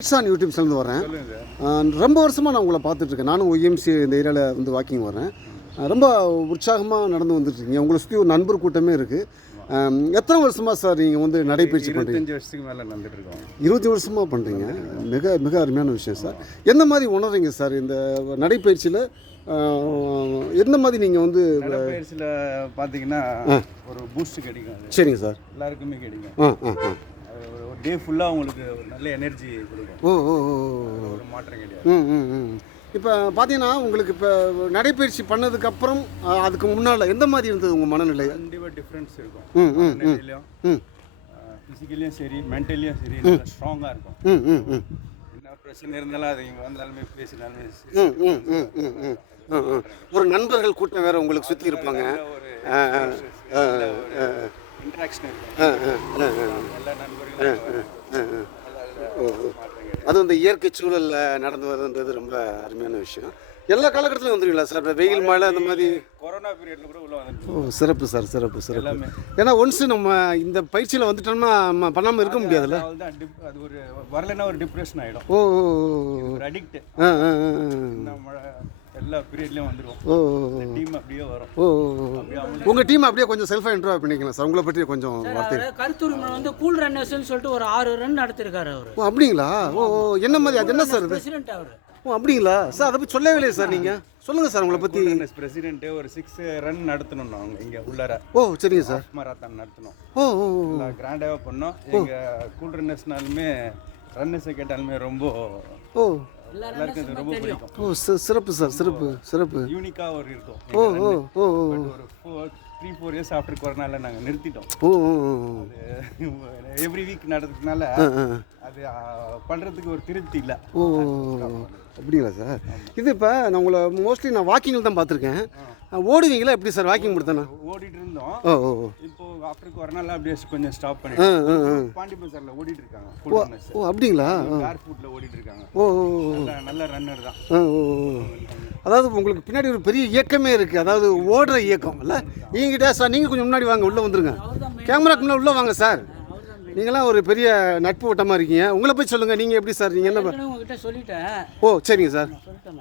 கிட்ஸான் YouTube channel வரேன் ரொம்ப வருஷமாக நான் உங்களை பார்த்துட்ருக்கேன். நானும் ஒய்எம்சி இந்த ஏரியாவில் வந்து வாக்கிங் வரேன் ரொம்ப உற்சாகமாக நடந்து வந்துட்டுருக்கீங்க உங்களை சுற்றி ஒரு நண்பர் கூட்டமே இருக்குது எத்தனை வருஷமாக சார் நீங்கள் வந்து நடைபயிற்சி பண்ணுறீங்க வருஷத்துக்கு மேல இருபத்தி வருஷமாக பண்ணுறீங்க மிக மிக அருமையான விஷயம் சார். எந்த மாதிரி உணர்றீங்க சார் இந்த நடைப்பயிற்சியில்? எந்த மாதிரி நீங்கள் வந்து நடைப்பயிற்சியில் பார்த்தீங்கன்னா ஒரு பூஸ்ட் கிடைக்கும் சரிங்க சார். எல்லாருக்குமே கிடைக்கும். ஆ ஆ. டே ஃபுல்லாக உங்களுக்கு ஒரு நல்ல எனர்ஜி கொடுக்கும். ஓ ஓ ஓ ஒரு மாற்றம் கிடையாது. ம் ம் ம். இப்போ பார்த்தீங்கன்னா உங்களுக்கு இப்போ நடைப்பயிற்சி பண்ணதுக்கப்புறம் அதுக்கு முன்னால் எந்த மாதிரி இருந்தது உங்கள் மனநிலை? கண்டிப்பாக டிஃப்ரென்ஸ் இருக்கும். ம் ம் ம். ஃபிசிக்கலியும் சரி மென்டலியும் சரி நல்லா ஸ்ட்ராங்காக இருக்கும். ம் ம் ம். என்ன பிரச்சனை இருந்தாலும் அது இங்கே வந்தாலுமே பேசினாலுமே ம் ம் ம் ம் ம். ஒரு நண்பர்கள் கூட்டம் வேற உங்களுக்கு சுற்றி இருப்பாங்க. ஆ, இன்ட்ராக்ஷன். அது இந்த இயற்கை சூழலில் நடந்து வருதுன்றது ரொம்ப அருமையான விஷயம். எல்லா காலகட்டத்திலும் வந்துருவீங்களா சார்? இப்ப வெயில் மழை அந்த மாதிரி. கொரோனா பீரியட்ல கூட உள்ள ஓ சிறப்பு சார் சிறப்பு சிறப்பு. ஏன்னா ஒன்ஸ் நம்ம இந்த பயிற்சியில் வந்துட்டோம்னா நம்ம பண்ணாமல் இருக்க முடியாதுல்ல? அது ஒரு வரலைன்னா ஒரு டிப்ரெஷன் ஆகிடும் ஓ அடிக்ட் எல்லா பீரியட்லயும் வந்துடும் ஓ டீம் அப்படியே வரும். ஓ உங்கள் டீம் அப்படியே கொஞ்சம் செல்ஃபாக இன்ட்ரோ பண்ணிக்கலாம் சார். உங்களை பற்றி கொஞ்சம் வார்த்தை அவரு கருத்துரிமை வந்து கூல் ரன்னர்ஸ்னு சொல்லிட்டு ஒரு ஆறு ரன் நடத்திருக்காரு அவரு. ஓ அப்படிங்களா? ஓ என்ன மாதிரி அது என்ன சார் பிரசிடென்ட் அவரு. ஓ அப்படிங்களா? சார் அதை பற்றி சொல்லவே இல்லையே சார் நீங்கள் சொல்லுங்கள் சார் உங்களை பற்றி பிரசிடென்ட் ஒரு சிக்ஸ் ரன் நடத்தணும் நாங்க இங்க உள்ளார. ஓ சரிங்க சார். மராத்தான் நடத்தணும். ஓ ஓ ஓ. கிராண்டாக பண்ணோம். எங்க கூல் ரன்னர்ஸ்னாலுமே ரன்னர்ஸை கேட்டாலுமே ரொம்ப ஓ. எல்லாருக்கும் ரொம்ப பிடிக்கும். ஓ சிறப்பு சார் சிறப்பு சிறப்பு. யூனிக்கா ஒரு இருக்கும். ஓ ஓ ஓ ஒரு four three four years after கொரோனால நாங்க நிறுத்திட்டோம். ஓ எவ்ரி வீக் நடக்கிறதுனால. அது ஆ, பண்றதுக்கு ஒரு திருப்தி இல்லை. ஓ அப்படிங்களா சார்? இது இப்போ நான் உங்களை மோஸ்ட்லி நான் வாக்கிங்கில் தான் பார்த்துருக்கேன். ஓடுவீங்களா எப்படி சார்? வாக்கிங் கொடுத்தேன்னா ஓடிட்டு இருந்தோம். ஓ ஓ ஓ. இப்போ ஆஃப்டர் கொரோனால அப்படியே கொஞ்சம் ஸ்டாப் ஆ பண்ணிட்டோம் ஆ ஆ. பாண்டி பஜார்ல ஓடிட்டு இருக்காங்க. ரன்னர்ஸ் ஓ அப்படிங்களா? கார் ஃபுட்ல ஓடிட்டு இருக்காங்க. ஓ ஓ ஓ. நல்ல- ரன்னர் தான். ஓ, ஓ. அதாவது உங்களுக்கு பின்னாடி ஒரு பெரிய இயக்கமே இருக்குது அதாவது ஓடுற இயக்கம் இல்லை? நீங்கிட்ட சார் நீங்கள் கொஞ்சம் முன்னாடி வாங்க உள்ளே வந்துருங்க. கேமராக்கு முன்னாடி உள்ளே வாங்க சார். நீங்களாம் ஒரு பெரிய நட்பு வட்டமாக இருக்கீங்க. உங்களை போய் சொல்லுங்கள் நீங்கள் எப்படி சார் நீங்கள் என்ன உங்ககிட்ட சொல்லிட்டேன். ஓ சரிங்க சார்.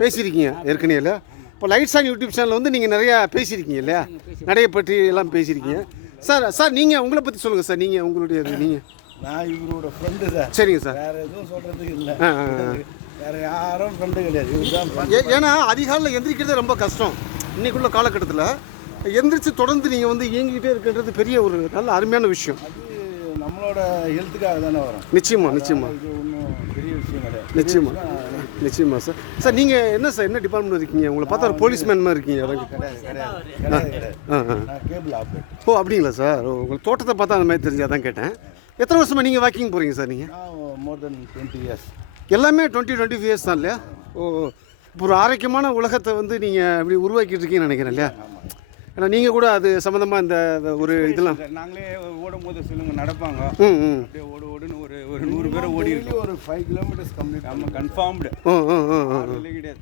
பேசியிருக்கீங்க ஏற்கனவே. இல்லை இப்போ லைட்ஸ் ஆன் யூடியூப் சேனலில் வந்து நீங்கள் நிறையா பேசியிருக்கீங்க இல்லையா? நடையை பற்றி எல்லாம் பேசியிருக்கீங்க. சார் சார் நீங்கள் உங்களை பற்றி சொல்லுங்கள் சார். நீங்கள் உங்களுடைய இது நீங்கள் நான் இவரோட ஃப்ரெண்டு சார் சரிங்க சார். வேற எதுவும் சொல்றதுக்கு இல்லை. வேற யாரும் ஃப்ரெண்டு கிடையாது. ஏன்னா அதிகாலையில் எந்திரிக்கிறதே ரொம்ப கஷ்டம். இன்னைக்குள்ள காலகட்டத்தில் எந்திரிச்சு தொடர்ந்து நீங்கள் வந்து இயங்கிக்கிட்டே இருக்கின்றது பெரிய ஒரு நல்ல அருமையான விஷயம். அது நம்மளோட ஹெல்த்துக்காக தானே வரும். நிச்சயமா நிச்சயமா. பெரிய விஷயம் கிடையாது. நிச்சயமா நிச்சயமா சார். சார் நீங்கள் என்ன சார் என்ன டிபார்ட்மெண்ட் இருக்கீங்க? உங்களை பார்த்தா ஒரு போலீஸ்மேன் மாதிரி இருக்கீங்க. கிடையாது கிடையாது கேபிள் ஆப்ரேட் ஓ அப்படிங்களா சார்? ஓ, உங்கள் தோட்டத்தை பார்த்தா அந்த மாதிரி தெரிஞ்சு அதான் கேட்டேன். எத்தனை வருஷமா நீங்கள் வாக்கிங் போகிறீங்க சார் நீங்கள் மோர் தென் டுவெண்ட்டி இயர்ஸ் எல்லாமே டுவெண்ட்டி டுவெண்ட்டி இயர்ஸ் தான் இல்லையா? ஓ ஓ. இப்போ ஒரு ஆரோக்கியமான உலகத்தை வந்து நீங்கள் இப்படி உருவாக்கிட்டு இருக்கீங்கன்னு நினைக்கிறேன் இல்லையா? ஏன்னா நீங்கள் கூட அது சம்மந்தமாக இந்த ஒரு இதெல்லாம் நாங்களே ஓடும் போது சொல்லுங்க நடப்பாங்க அப்படியே ஓடு ஓடுன்னு ஒரு ஒரு நூறு பேரை ஓடி இருக்கோம் ஒரு ஃபைவ் கிலோமீட்டர்ஸ் கம்ப்ளீட் நம்ம கன்ஃபார்ம்டு கிடையாது.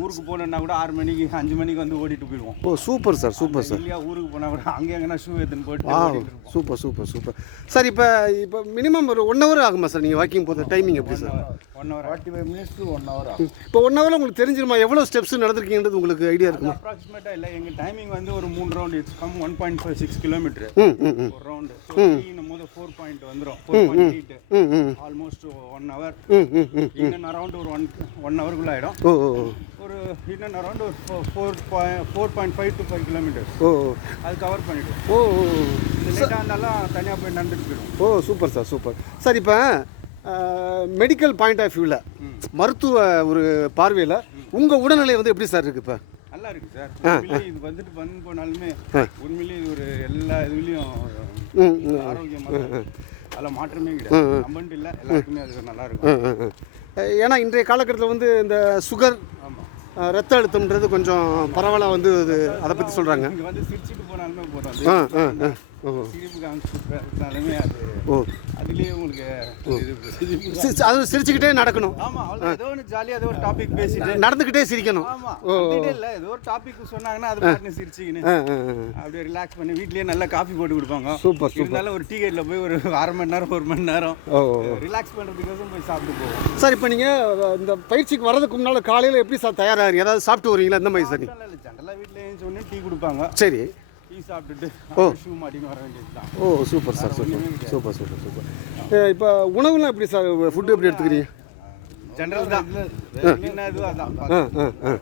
ஊருக்கு போனோம்னா கூட ஆறு மணிக்கு அஞ்சு மணிக்கு வந்து ஓடிட்டு போயிடுவோம். ஓ சூப்பர் சார் சூப்பர் சார். இல்லையா ஊருக்கு போனா கூட அங்கே எங்கன்னா ஷூ எடுத்துன்னு போயிட்டு சூப்பர் சூப்பர் சூப்பர். சார் இப்போ இப்போ மினிமம் ஒரு ஒன் ஹவர் ஆகுமா சார்? நீங்கள் வாக்கிங் போகிற டைமிங் எப்படி sir? One hour forty five minutes to one hour ஆகும். இப்போ ஒன் ஹவரில் உங்களுக்கு தெரிஞ்சிருமா எவ்வளோ ஸ்டெப்ஸ் நடந்திருக்கீங்கன்றது உங்களுக்கு ஐடியா இருக்குமா? அப்ராக்சிமேட்டாக இல்லை. எங்கள் டைமிங் வந்து ஒரு மூணு round it's come one point five six kilometre ஒரு ரவுண்டு போது ஃபோர் பாயிண்ட் வந்துடும் ஃபோர் பாயிண்ட் ம். ஆல்மோஸ்ட் ஒன் ஹவர் இன்னும் அரௌண்ட் ஒரு ஒன் ஒன் ஹவருக்குள்ள ஆகிடும். ஒரு இன்னும் அரௌண்ட் ஒரு four point four point five to five kilometres ஓ அது கவர் பண்ணிவிடுவோம் ஓ லேட்டாக இருந்தாலும் தனியாக போய் நடந்துட்டு போயிடுவோம் ஓ சூப்பர் சார் சூப்பர். சார் இப்போ மெடிக்கல் பாயிண்ட் ஆஃப் வியூவில் மருத்துவ ஒரு பார்வையில் உங்கள் உடல்நிலை வந்து எப்படி சார் இருக்குது இப்போ? நல்லா இருக்கு சார். இது வந்துட்டு பண்ண போனாலுமே உண்மையிலேயே இது ஒரு எல்லா இதுலேயும் ஆரோக்கியமாக அதில் மாற்றமே கிடையாது நம்மன்ட்டு இல்லை. எல்லாருக்குமே அது நல்லா இருக்கும். ஏன்னா இன்றைய காலகட்டத்தில் வந்து இந்த சுகர் ரத்த அழுத்தம்ன்றது கொஞ்சம் பரவலாக வந்து இது அதை பற்றி சொல்கிறாங்க இங்கே வந்து சிரிச்சிட்டு போனாலுமே அது ஆ ஓ. சிரிப்பு காமிச்சிட்டாலுமே அது ஓ அது இதுலயே உங்களுக்கு அது சிரிச்சுக்கிட்டே நடக்கணும். ஆமா அவ்வளவுதான். ஏதோ ஒன்று ஜாலியாக ஏதோ ஒரு டாபிக் பேசிட்டு. நடந்துக்கிட்டே சிரிக்கணும். ஆமா. வந்துட்டே இல்ல ஏதோ ஒரு டாபிக் சொன்னாங்கன்னா அது பாட்டு சிரிச்சுக்கின்னு. அப்படியே ரிலாக்ஸ் பண்ணி வீட்லயே நல்லா காஃபி போட்டு கொடுப்பாங்க. சூப்பர். இருந்தாலும் ஒரு டீ கேட்ல போய் ஒரு அரை மணி நேரம் ஒரு மணி நேரம் ரிலாக்ஸ் பண்றதுக்கோசம் போய் சாப்பிட்டு போவோம். சார் இப்போ நீங்கள் இந்த பயிற்சிக்கு வர்றதுக்கு முன்னால் காலையில் எப்படி சார் தயாராகிறீங்க ஏதாவது சாப்பிட்டு வரீங்களா இந்த மாதிரி சார் ஜென்ரலாக வீட்டில் ஏன்னு சொன்னி டீ கொடுப்பாங்க. சரி. டீ சாப்பிட்டுட்டு ஷூ மாட்டின்னு வர வேண்டியது தான் ஓ super sir super super super super இப்போ உணவுலாம் எப்படி சார் ஃபுட்டு எப்படி எடுத்துக்கிறீங்க? ஜென்ரல் தான். என்ன இதுவோ அதான்.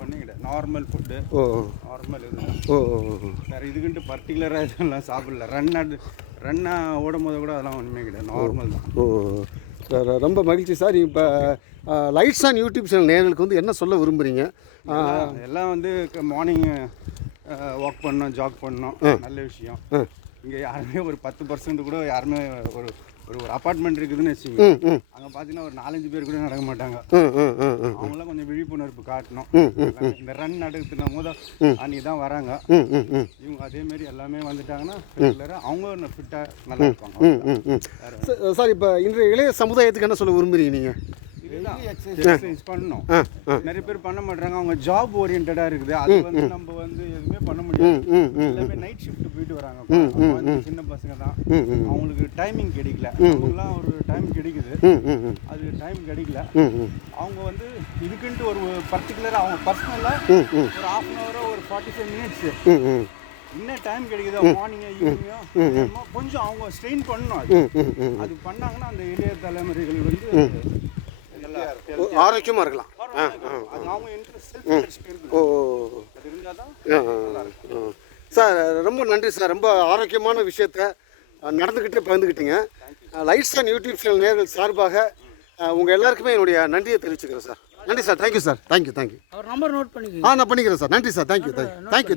பண்ணிக்கிட்டேன் நார்மல் ஃபுட்டு ஓ நார்மல் இதுதான் ஓ ஓ ஓ, ஓ. வேற இதுக்குன்ட்டு பர்டிகுலராக இதெல்லாம் சாப்பிடல. ரன் ரன்னா ஓடும் போது கூட அதெல்லாம் ஒன்றுமே கிடையாது. நார்மல் தான். ஓ சார் ரொம்ப மகிழ்ச்சி சார். இப்போ லைட்ஸ் ஆன் யூடியூப் சேனல் நேர்களுக்கு வந்து என்ன சொல்ல விரும்புகிறீங்க எல்லாம் வந்து மார்னிங் வாக் பண்ணோம் ஜாக் பண்ணோம். நல்ல விஷயம். இங்கே யாருமே ஒரு பத்து பர்சன்ட் கூட யாருமே ஒரு ஒரு ஒரு அப்பார்ட்மெண்ட் இருக்குதுன்னு வச்சுங்க அங்கே பார்த்தீங்கன்னா ஒரு நாலஞ்சு பேர் கூட நடக்க மாட்டாங்க. அவங்களாம் கொஞ்சம் விழிப்புணர்வு காட்டணும். இந்த ரன் நடக்குதுன்னா போது அன்னைக்கு தான் வராங்க. இவங்க அதே மாதிரி எல்லாமே வந்துட்டாங்கன்னா ரெகுலராக அவங்க ஃபிட்டாக நல்லா இருப்பாங்க. சார் இப்போ இன்றைய இளைய சமுதாயத்துக்கு என்ன சொல்ல விரும்புகிறீங்க நீங்கள் எக்ஸசைஸ் பண்ணணும். நிறைய பேர் பண்ண மாட்டாங்க அவங்க ஜாப் ஓரியன்டாக இருக்குது. அது வந்து நம்ம வந்து எதுவுமே பண்ண முடியாது. எல்லாமே நைட் ஷிஃப்ட் போயிட்டு வராங்க. சின்ன பசங்க தான். அவங்களுக்கு டைமிங் கிடைக்கல. அவங்களாம் ஒரு டைம் கிடைக்குது. அது டைம் கிடைக்கல. அவங்க வந்து இதுக்குன்ட்டு ஒரு பர்டிகுலராக அவங்க பர்சனலாக ஒரு ஹாஃப் அன் ஹவரோ ஒரு ஃபார்ட்டி ஃபைவ் மினிட்ஸ் என்ன டைம் கிடைக்குதோ மார்னிங்கோ ஈவினிங்கோ கொஞ்சம் அவங்க ஸ்ட்ரெயின் பண்ணணும் அது. பண்ணாங்கன்னா அந்த இளைய தலைமுறைகள் வந்து ஆரோக்கியமாக இருக்கலாம். ஆ ஓ ஓ, ஓ. ஆ, ஆ, ஆ. சார் ரொம்ப நன்றி சார். ரொம்ப ஆரோக்கியமான விஷயத்த நடந்துக்கிட்டே பகிர்ந்துக்கிட்டீங்க லைட்ஸ் அண்ட் யூடியூப் சேனல் நேர்கள் சார்பாக உங்கள் எல்லாருக்குமே என்னுடைய நன்றியை தெரிவிச்சுக்கிறேன் சார். நன்றி sir. Thank you sir thank you thank you our number note பண்ணிக்கோங்க. ஆ நான் பண்ணிக்கிறேன் சார். நன்றி சார். Thank you thank you thank you